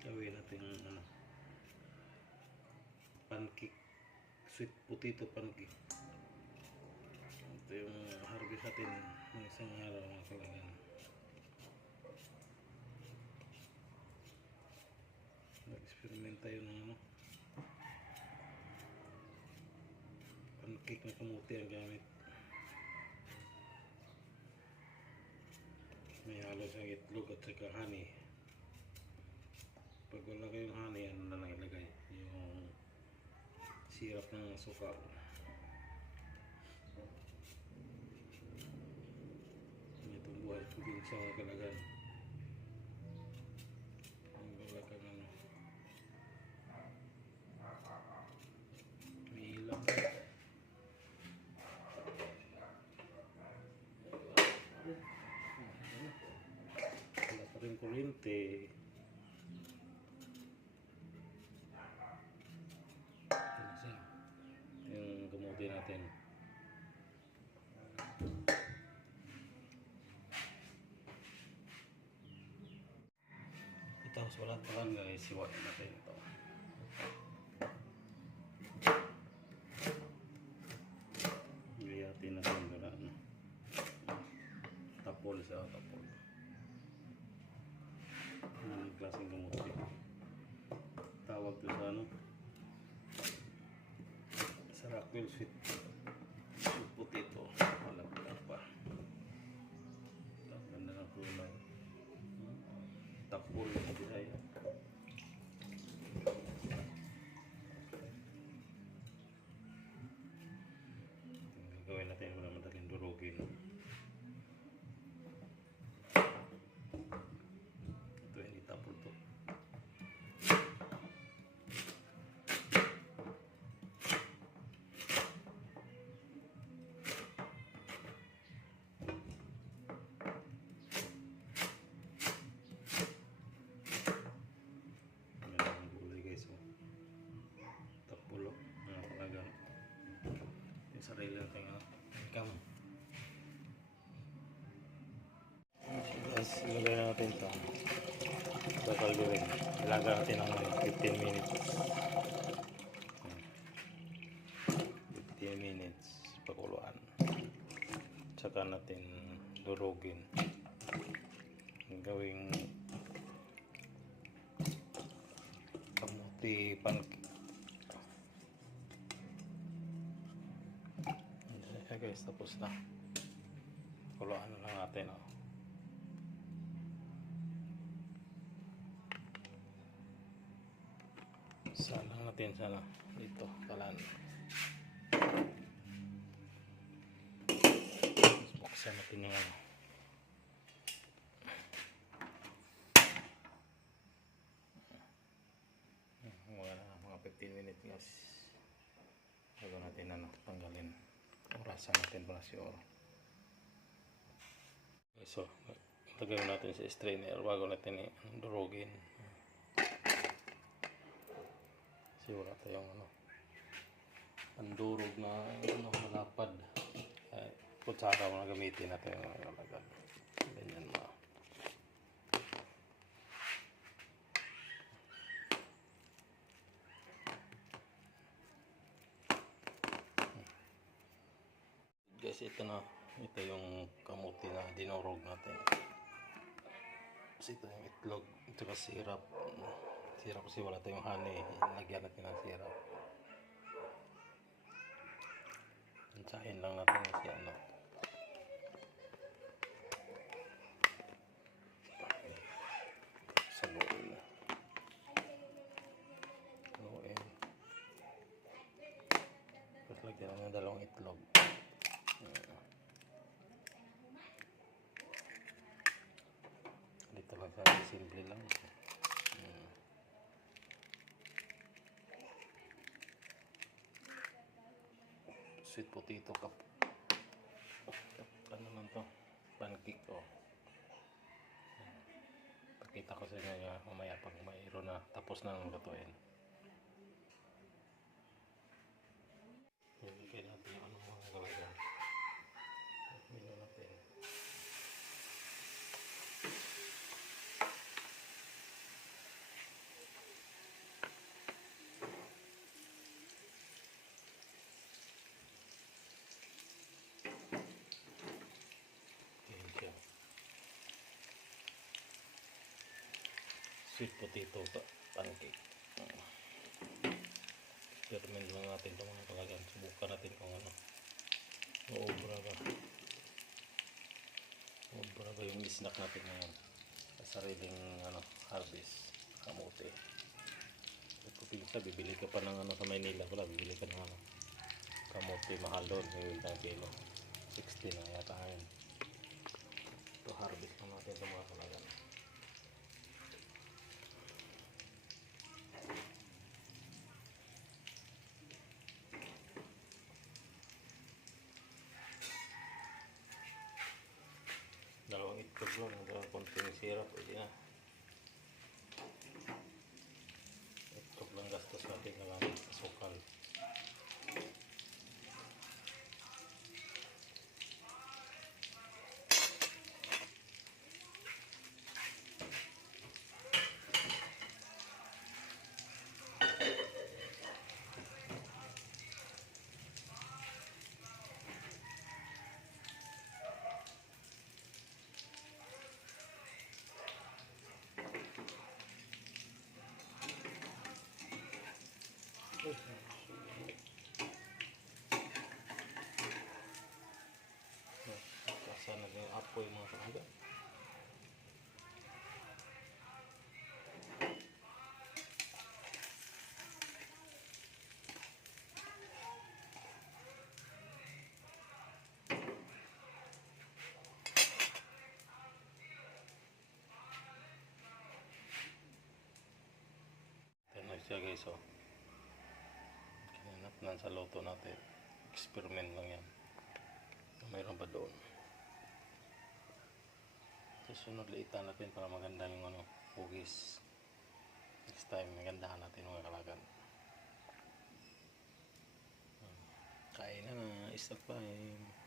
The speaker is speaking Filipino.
Gawin natin ano, pancake, sweet potato pancake. Ito yung harvest natin ng isang araw mga kailangan. Nag-experiment tayo ng ano, pancake na kamuti ang gamit. May halos ang itlog at saka honey. Pag wala kayong honey, ano na lang ilagay? Yung sirap ng sukal. Itong buhay probinsya mga kalagan. Ang wala kang ano. May ilang. Wala pa rin kuryente. Yung gamutin natin. Ito, sulat pa lang guys. Siwain natin ito. Gayatin natin wala na. Tapol sa tapol. Ang klaseng gamutin. Tawag to sa ano? Sarapil sweet potato. Malaglag pa. Ganda ng kulay. Tapol sa Bisaya. Gawin natin wala madaling durugin. Ito hindi tapol to. Sarili natin income. Guys, ilagay na natin ito. Bakal gawin. Ilaga natin ng 15 minutes. 15 minutes pakuluan. Tsaka natin durugin. Gawing kamuti pancake. Guys, tapos na. Kuluan na lang natin, oh. Salang natin sana dito, kalan. Buksan natin yung ano. Mga 15 minutes guys. Bago natin ano, tanggalin. Orasan natin pala si oro. Okay, so lagay natin sa strainer bago natin durugin. Kasi wala tayong ano, pandurog na ano, malapad. Kutsara mo na gamitin natin yung lagay. Ganyan mo. Guys, ito na, ito yung kamuti na dinurog natin. Kasi ito yung itlog, ito kasi sirap kasi wala tayong honey, lagyan natin ng sirap. Ansahin lang natin kasi ano, saluin tapos lagyan ng dalawang itlog. Dito lang sa simple lang. Sweet potato cup. Ano lang to? Pancake to. Pakita ko sa inyo mamaya pag mayroon na tapos na ng lutuin. Ilagay natin yung anong mga gawin. Mino natin. sweet potato pancake. Experiment lang natin ito mga kalagan. Subukan natin kung ano. Uobra ba yung snack natin ngayon sa sariling harvest kamote. Kung pinsa bibili ka pa ng sa Maynila, wala bibili ka ng kamote, mahal doon yung kilo 60 na yata ngayon. Ito harvest na natin ito mga kalagan. Dalawang itlog lang, dalawang konting syrup, pwede na. Itlog lang gastos natin na lang sa sukal. Kasa na yung apoy mga kalaga. Ano siya guys, oh. Kinanap na sa loto natin. Experiment lang yan. Mayroon pa doon. Susunod liitan natin para maganda yung hugis. Next time magandahan natin mga kalagan. Kain na, is the time.